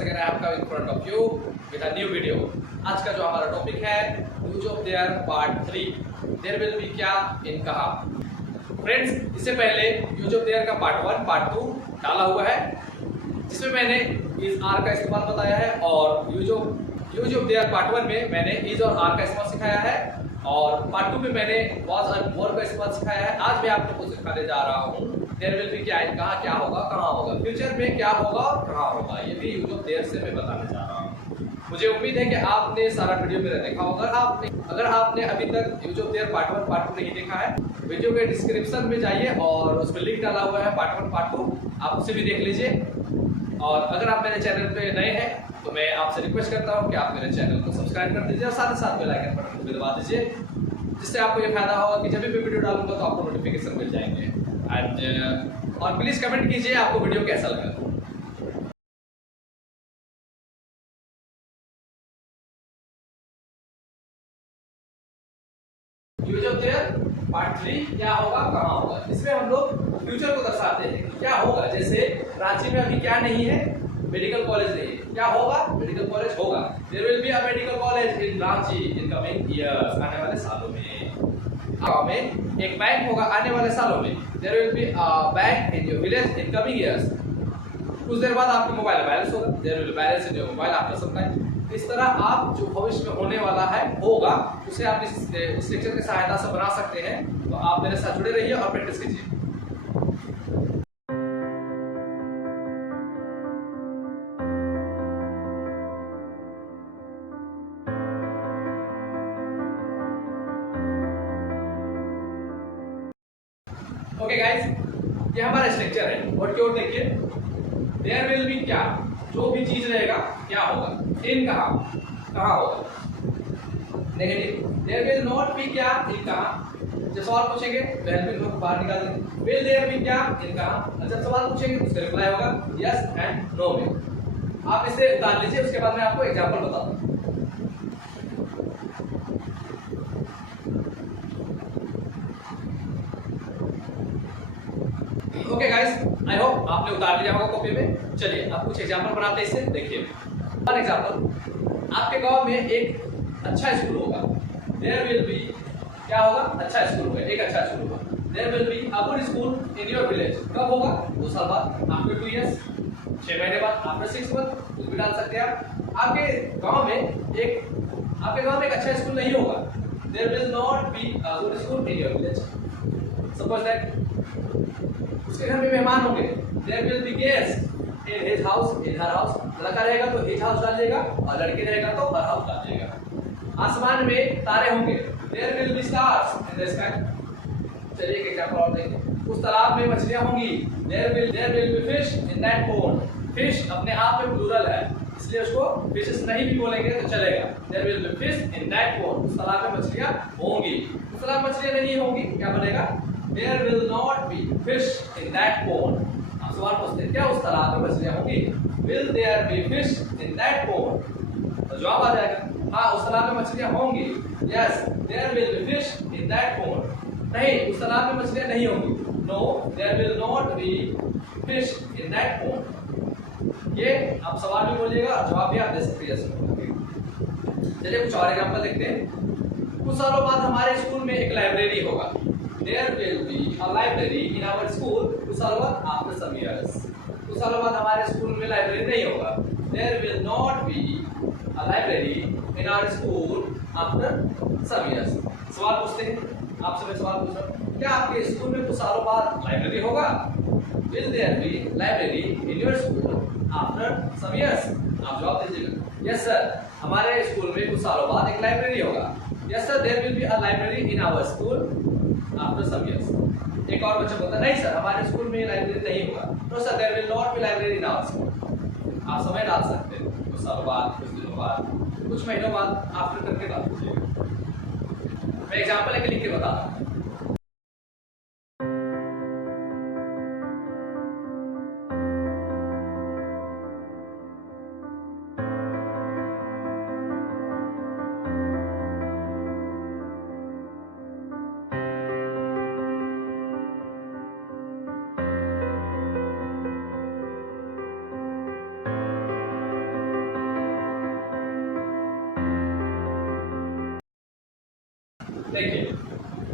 once again I have come in front of you with a new video. आज का जो हमारा topic है use of there part 3 there will be क्या in कहा। Friends, इससे पहले यूज ऑफ देयर का पार्ट 1 पार्ट 2 डाला हुआ है जिसमें मैंने इज आर का इस्तेमाल बताया है और यूज ऑफ देयर पार्ट 1 में मैंने इज और आर का इस्तेमाल सिखाया है और पार्ट 2 में मैंने वाज एंड वर का इस्तेमाल सिखाया है। आज मैं आप लोगों को सिखाने जा रहा हूँ देयर विल बी क्या इन कहा, क्या होगा, कहाँ होगा, फ्यूचर में क्या होगा और कहाँ होगा, ये भी यूज ऑफ देयर से मैं बताने जा रहा हूँ। मुझे उम्मीद है कि आपने सारा वीडियो मेरा देखा होगा। अगर आपने अभी तक use of there part 1 part 2 नहीं देखा है, वीडियो के डिस्क्रिप्शन में जाइए और उसमें लिंक डाला हुआ है पार्ट 1 पार्ट 2, आप उसे भी देख लीजिए। और अगर आप मेरे चैनल पे नए हैं तो मैं आपसे रिक्वेस्ट करता हूँ कि आप मेरे चैनल को सब्सक्राइब कर दीजिए और साथ ही साथ बेल आइकन बटन को भी दबा दीजिए, जिससे आपको ये फायदा होगा कि जब भी मैं वीडियो डालूंगा तो आपको नोटिफिकेशन मिल जाएंगे। एंड और प्लीज कमेंट कीजिए आपको वीडियो कैसा लगा। यूज ऑफ देयर पार्ट 3 क्या होगा, कहाँ होगा। इसमें हम लोग फ्यूचर को दर्शाते हैं कि क्या होगा। जैसे रांची में अभी क्या नहीं है, मेडिकल कॉलेज नहीं है, क्या होगा, मेडिकल कॉलेज होगा। There will be a medical college in Ranchi in coming years, आने वाले सालों में। गांव में एक बैंक होगा आने वाले सालों में। There will be a bank in your village in coming years. कुछ देर बाद आपके मोबाइल बैलेंस होगा। There will balance in your mobile after some time. इस तरह आप जो भविष्य में होने वाला है होगा उसे आप इस लेक्चर की सहायता से बना सकते हैं। तो आप मेरे साथ जुड़े रहिए और प्रैक्टिस कीजिए। ओके गाइस, ये हमारा स्ट्रक्चर है। वर्ड की ओर देखिए। देयर विल बी क्या, जो भी चीज रहेगा क्या होगा, इन कहाँ होगा। Negative, there will not be क्या, इन कहाँ। जब सवाल पूछेंगे तो हेल्पिंग वर्ब बाहर निकाल देंगे। विल देयर बी क्या, इन कहाँ। जब सवाल पूछेंगे तो उसका रिप्लाई होगा यस एंड नो में। आप इसे उतार लीजिए, उसके बाद मैं आपको एग्जांपल बताता हूँ। ओके गाइस, आई होप आपने उतार लिया होगा कॉपी में। चलिए अब कुछ एग्जांपल बनाते हैं इससे। देखिए फॉर एग्जांपल, आपके गांव में एक अच्छा स्कूल होगा। देयर विल बी क्या होगा, अच्छा स्कूल होगा, एक अच्छा स्कूल होगा। There will be a good school in your village. कब होगा, 2 साल बाद, आफ्टर 2 इयर्स, 6 महीने बाद, आफ्टर 6 मंथ, कुछ भी डाल सकते हैं आप। आपके गांव में एक अच्छा स्कूल नहीं होगा। There will not be a good school in your village. Suppose that उसके घर में मेहमान होंगे। There will be guest in his house, in her house. लड़का रहेगा तो हिज हाउस डालिएगा और लड़की रहेगा तो हर हाउस डालिएगा। आसमान में तारे होंगे। There will be stars in the sky. चलिए एक एग्जांपल और देखें। उस तालाब में मछलियां होंगी। There will be fish in that pond. Fish अपने आप में प्लूरल है, इसलिए उसको फिशेस नहीं भी बोलेंगे तो चलेगा। There will be fish in that pond. उस तालाब में मछलियां होंगी। उस तालाब में मछलियां नहीं होंगी, क्या बनेगा, There will not be fish in that pond. आप सवाल पूछते हैं क्या उस तालाब में मछलियां होंगी। Will there be fish in that pond? तो जवाब आ जाएगा हाँ, उस तालाब में मछलियां होंगी। Yes, there will be fish in that pond. नहीं, उस तालाब में मछलियां नहीं होंगी। No, there will not be fish in that pond. ये आप सवाल भी बोलिएगा और जवाब भी आप दे सकते हैं। चलिए कुछ और एग्जांपल देखते हैं। कुछ सालों बाद हमारे स्कूल में एक लाइब्रेरी होगा। There will be a library in our school. कुछ सालों बाद, after some years. कुछ सालों बाद हमारे स्कूल में लाइब्रेरी नहीं होगा। There will not be a library in our school after some years. सवाल पूछते हैं, आपसे मैं सवाल पूछ रहा हूँ, क्या आपके स्कूल में कुछ सालों बाद लाइब्रेरी होगा। Will there be library in your school after some years? आप जवाब दीजिएगा यस सर, हमारे स्कूल में कुछ सालों बाद एक लाइब्रेरी होगा। Yes sir, there will be a library in our school after some years. एक और बच्चा बोलता है नहीं सर, हमारे स्कूल में लाइब्रेरी नहीं होगा। No sir, there will not be library in our school. आप समय डाल सकते हैं, कुछ सालों बाद, कुछ दिनों बाद, कुछ महीनों बाद, आफ्टर करके डाल दीजिएगा। मैं एग्जांपल लेके लिख के बता रहा हूँ। देखिए,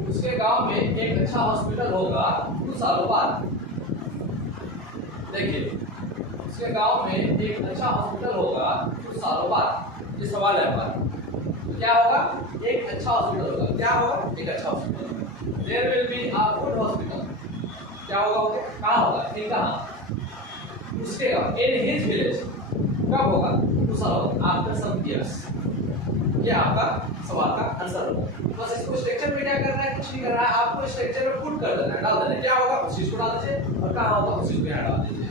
उसके गांव में एक अच्छा हॉस्पिटल होगा कुछ सालों बाद। देखिए, उसके गांव में एक अच्छा हॉस्पिटल होगा कुछ सालों बाद। ये सवाल है हमारा, तो क्या होगा? एक अच्छा हॉस्पिटल होगा। क्या होगा? एक अच्छा hospital. There will be a good hospital. क्या होगा? कहाँ होगा? ठीक कहाँ? उसके गांव, इन हिज विलेज। कब होगा? कुछ सालों आफ्टर सम इयर्स। ये आपका सवाल का आंसर होगा। बस इसको स्ट्रक्चर में क्या करना है? कुछ नहीं करना है, आपको स्ट्रक्चर में पुट कर देना है, डाल देना है। क्या होगा? उस चीज को डाल दीजिए, और कहाँ होगा उस चीज को यहाँ डाल दीजिए।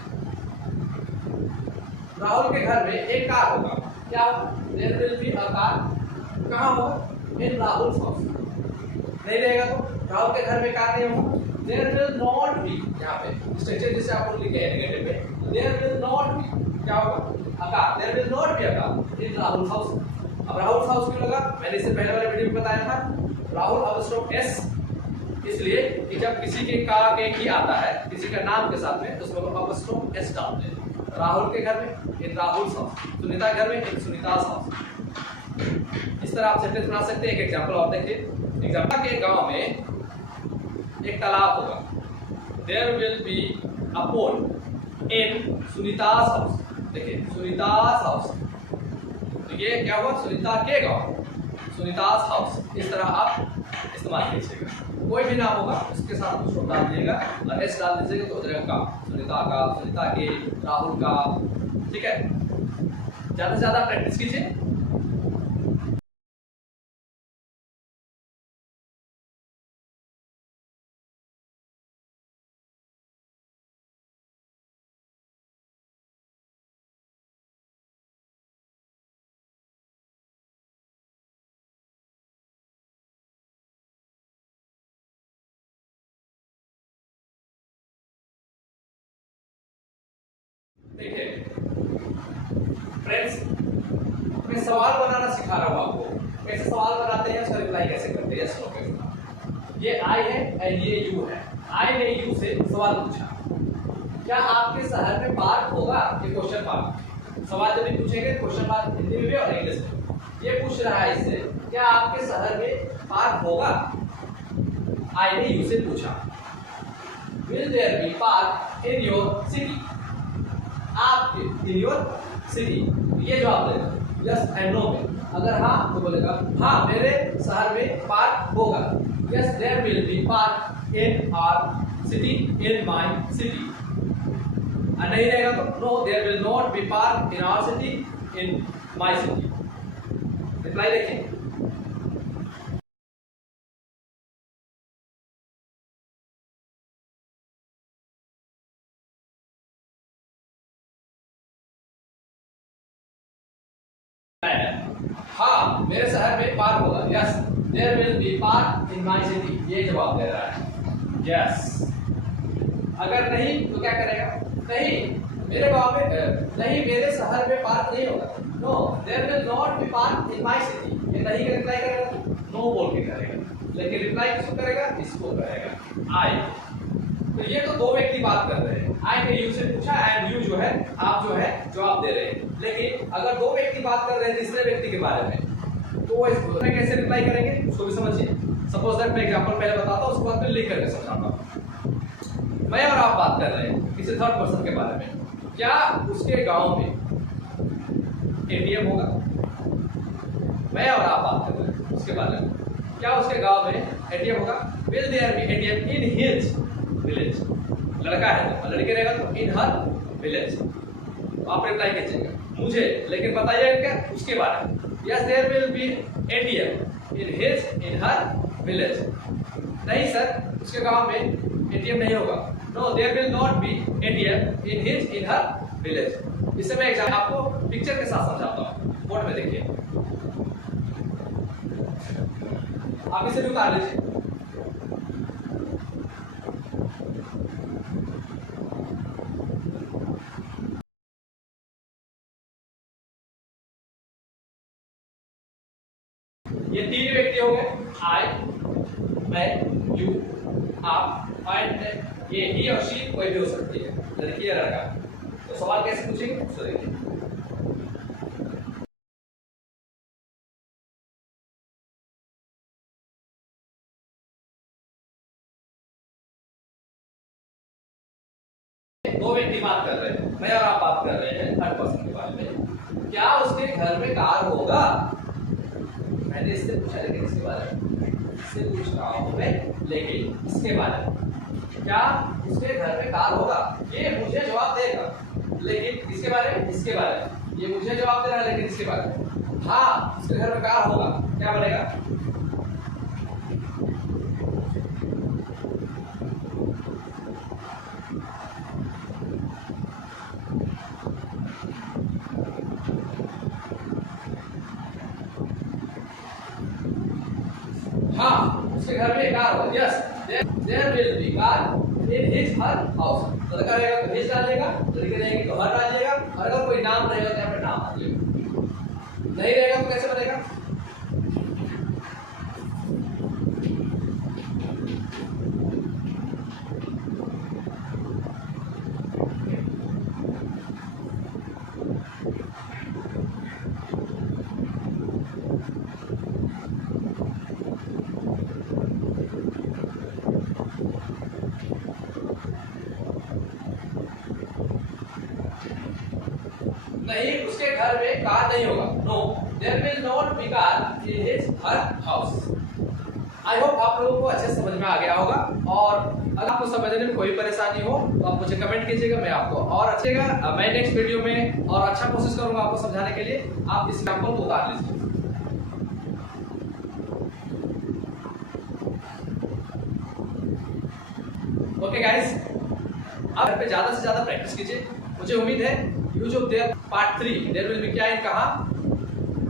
राहुल के घर में एक कार होगा। क्या होगा? There will be a car. कहाँ होगा? In Rahul house. नहीं रहेगा तो राहुल के घर में कार नहीं होगा। देयर विल नॉट बी, यहाँ पे स्ट्रक्चर जैसे आप लिखे हैं नेगेटिव में, देयर विल नॉट बी। क्या होगा? A car. There will not be a car in Rahul house. अब राहुल हाउस क्यों लगा? मैंने इससे पहले वाले वीडियो में बताया था। राहुल अपस्ट्रोक एस, इसलिए कि जब किसी के का के ही आता है किसी का नाम के साथ में, तो उसमें लोग अपस्ट्रोक एस डालते हैं। राहुल के घर में इन राहुल हाउस, सुनीता के घर में इन सुनीतास हाउस। इस तरह आप सेंटेंस बना सकते हैं। एक एग्जांपल आप देखिए। एग्जांपल के गांव में एक तालाब होगा। There will be a pool in Sunita's house. देखिए, सुनीतास हाउस, तो ये क्या हुआ? सुनीता के गांव, सुनीतास हाउस। इस तरह आप इस्तेमाल कीजिएगा। कोई भी नाम होगा उसके साथ उसको डाल दीजिएगा और एस डाल दीजिएगा, तो हो जाएगा का। सुनीता का, सुनीता के, राहुल का। ठीक है, ज्यादा से ज्यादा प्रैक्टिस कीजिए। देखिए फ्रेंड्स, मैं सवाल बनाना सिखा रहा हूँ आपको। कैसे सवाल बनाते हैं, उसका रिप्लाई कैसे करते हैं। सुनो, ये आई है और ये यू है। आई ने यू से सवाल पूछा, क्या आपके शहर में पार्क होगा? ये क्वेश्चन मार्क। सवाल जब भी पूछेंगे क्वेश्चन मार्क हिंदी में भी और इंग्लिश में। ये पूछ रहा है इससे, क्या आपके शहर में पार्क होगा? आई ने यू से पूछा। Will there be park in your city? आपके इन योर सिटी, ये जवाब देगा यस एंड नो में। अगर हाँ तो बोलेगा हाँ मेरे शहर में पार्क होगा। Yes there will be park in our city, in my city. नहीं रहेगा तो no there will not be park in our city, in my city. Reply देखिए। हाँ मेरे शहर में पार्क होगा। Yes there will be park in my city, ये जवाब दे रहा है यस। अगर नहीं तो क्या करेगा? नहीं मेरे गांव में, नहीं मेरे शहर में पार्क नहीं होगा। No there will not be park in my city. ये नहीं का रिप्लाई करेगा, नो बोल के करेगा। लेकिन रिप्लाई किसको करेगा? इसको करेगा, आई। तो ये तो दो व्यक्ति बात कर रहे हैं। आई ने यू से पूछा एंड यू जो है, आप जो है जवाब दे रहे हैं। लेकिन अगर दो व्यक्ति बात कर रहे हैं तीसरे व्यक्ति के बारे में, तो वो इसको कैसे रिप्लाई करेंगे उसको भी समझिए। सपोज दैट मैं एग्जांपल पहले बताता हूँ, उसके बाद फिर लिख करके समझाऊंगा। मैं और आप बात कर रहे हैं किसी थर्ड पर्सन के बारे में। क्या उसके गांव में एटीएम होगा? मैं और आप बात कर रहे हैं उसके बारे में। क्या उसके गांव में एटीएम होगा? Will there be ATM in his village? लड़का है तो, लड़के रहेगा तो इन हर विलेज। आप रिप्लाई कीजिएगा मुझे, लेकिन बताइएगा क्या उसके बारे में। Yes there will be ATM in his, in her village. नहीं सर उसके गांव में एटीएम नहीं होगा। No there will not be ATM in his, in her village. इससे मैं एग्जाम आपको पिक्चर के साथ समझाता हूँ। बोर्ड में देखिए, आप इसे भी उतार लीजिए। ये तीन व्यक्ति हो गए, आई, मैं, यू, आप, एंड ये ही और शी कोई भी हो सकती है, लड़की या लड़का। तो सवाल कैसे पूछेंगे तो देखिए। दो व्यक्ति बात कर रहे हैं, मैं और आप बात कर रहे हैं थर्ड पर्सन के बारे में। क्या उसके घर में कार होगा? मैंने इससे पूछा, लेकिन इसके बारे में इससे पूछ रहा हूं मैं, लेकिन इसके बारे में क्या उसके घर में कार होगा? ये मुझे जवाब देगा, लेकिन इसके बारे में, इसके बारे में ये मुझे जवाब दे रहा है, लेकिन इसके बारे में हाँ उसके घर में कार होगा। क्या बनेगा? हाँ उसके घर में कार होगा। Yes, there will be car in his her house. लड़का रहेगा तो हिज डालेगा, लड़की रहेगी तो हर डालिएगा, और अगर कोई नाम रहेगा तो यहाँ पे नाम डालिएगा। नहीं रहेगा तो कैसे बनेगा? नहीं, उसके घर में कार नहीं होगा। No, there will not be car in his her house. I hope आप लोगों को अच्छे से समझ में आ गया होगा, और अगर आपको समझने में कोई परेशानी हो तो आप मुझे कमेंट कीजिएगा, मैं आपको और अच्छेगा मैं नेक्स्ट वीडियो में और अच्छा कोशिश करूंगा आपको समझाने के लिए। आप इस एग्जांपल को उतार लीजिए। ओके गाइस, आप घर पे ज्यादा से ज्यादा प्रैक्टिस कीजिए। मुझे उम्मीद है use of there part 3 there will be क्या इन कहा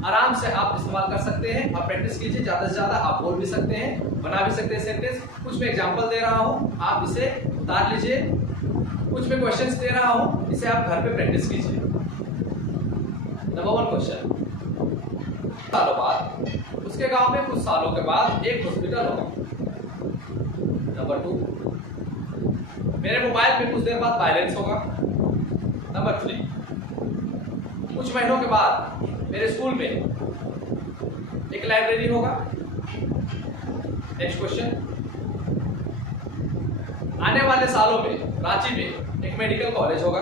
आराम से आप इस्तेमाल कर सकते हैं, और प्रैक्टिस कीजिए ज्यादा से ज्यादा। आप बोल भी सकते हैं, बना भी सकते हैं सेंटेंस। कुछ मैं एग्जांपल दे रहा हूं, आप इसे उतार लीजिए। कुछ मैं क्वेश्चंस दे रहा हूं, इसे आप घर पे प्रैक्टिस कीजिए। नंबर 1 क्वेश्चन, सालों बाद उसके गांव में कुछ सालों के बाद एक हॉस्पिटल होगा। नंबर 2, मेरे मोबाइल में कुछ देर बाद वायलेंस होगा। नंबर 3, कुछ महीनों के बाद मेरे स्कूल में एक लाइब्रेरी होगा। नेक्स्ट क्वेश्चन, आने वाले सालों में रांची में एक मेडिकल कॉलेज होगा।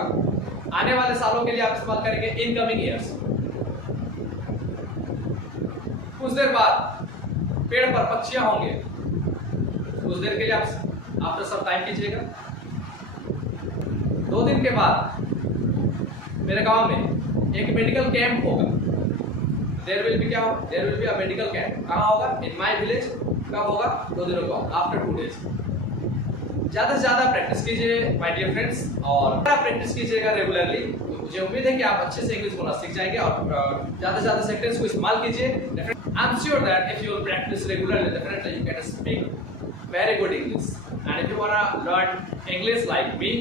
आने वाले सालों के लिए आप इस्तेमाल करेंगे इनकमिंग ईयर्स। कुछ देर बाद पेड़ पर पक्षियां होंगे। कुछ देर के लिए आप आफ्टर सम टाइम कीजिएगा। 2 दिन के बाद मेरे गांव में एक मेडिकल कैंप होगा। देयर विल बी क्या होगा? There will be a medical camp. कहाँ होगा? In my village. कब होगा? 2 दिनों बाद, आफ्टर 2 डेज। ज्यादा से ज्यादा प्रैक्टिस कीजिए माय डियर फ्रेंड्स, और प्रैक्टिस कीजिएगा रेगुलरली, तो मुझे उम्मीद है कि आप अच्छे से इंग्लिश बोलना सीख जाएंगे, और ज्यादा से ज्यादा सेंटेंस को इस्तेमाल कीजिए। I am sure that if you practice regularly definitely you can speak very good English. And if you wanna learn English like me,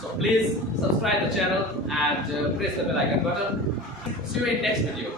so please subscribe the channel and press the bell icon button. See you in next video.